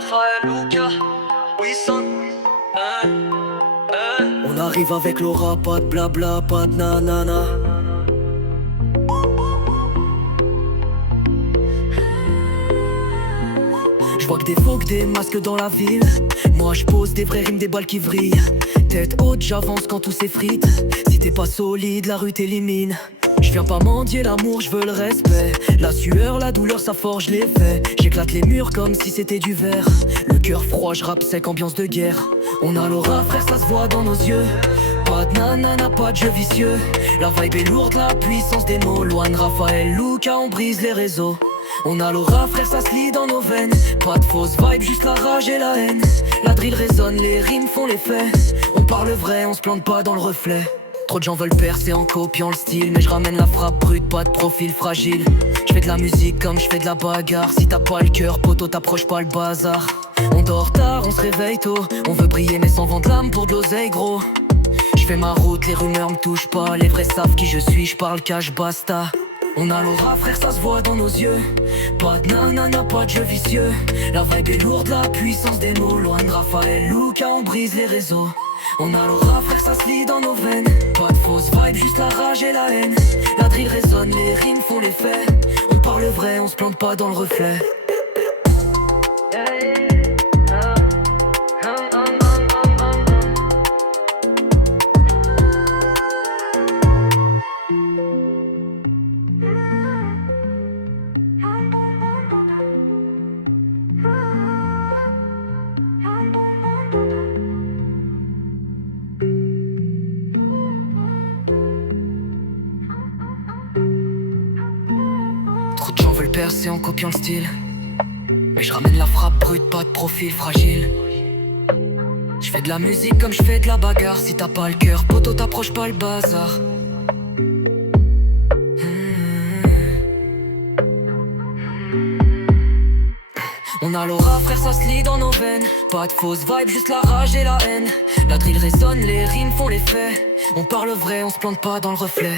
Raphaël, Luca, Wilson. On arrive avec l'aura, pas de blabla, pas de nanana. J'vois que des faux, que des masques dans la ville. Moi j'pose des vraies rimes, des balles qui vrillent. Tête haute, j'avance quand tout s'effrite. Si t'es pas solide, la rue t'élimine. J'viens pas mendier l'amour, j'veux le respect. La sueur, la douleur, ça forge les faits. J'éclate les murs comme si c'était du verre. Le cœur froid, j'rappe sec, ambiance de guerre. On a l'aura, frère, ça se voit dans nos yeux. Pas de nanana, pas de jeu vicieux. La vibe est lourde, la puissance des mots. Loin de Raphaël, Luca, on brise les réseaux. On a l'aura, frère, ça se lit dans nos veines. Pas de fausse vibe, juste la rage et la haine. La drill résonne, les rimes font l'effet. On parle vrai, on se plante pas dans le reflet. Trop de gens veulent percer en copiant le style, mais je ramène la frappe brute, pas de profil fragile. Je fais de la musique comme je fais de la bagarre. Si t'as pas le cœur, poto, t'approches pas le bazar. On dort tard, on se réveille tôt. On veut briller mais sans vendre l'âme pour de l'oseille, gros. Je fais ma route, les rumeurs me touchent pas. Les vrais savent qui je suis, je parle cash, basta. On a l'aura, frère, ça se voit dans nos yeux. Pas de nanana, pas de jeu vicieux. La vibe est lourde, la puissance des mots. Loin de Raphaël, Luca, on brise les réseaux. On a l'aura, frère, ça se lit dans nos veines. Pas de fausse vibe, juste la rage et la haine. La drill résonne, les rimes font l'effet. On parle vrai, on se plante pas dans le reflet. Trop de gens veulent percer en copiant le style, mais je ramène la frappe brute, pas de profil fragile. Je fais de la musique comme je fais de la bagarre. Si t'as pas le cœur, poto, t'approches pas le bazar. On a l'aura, frère, ça se lit dans nos veines. Pas de fausse vibe, juste la rage et la haine. La drill résonne, les rimes font l'effet. On parle vrai, on se plante pas dans le reflet.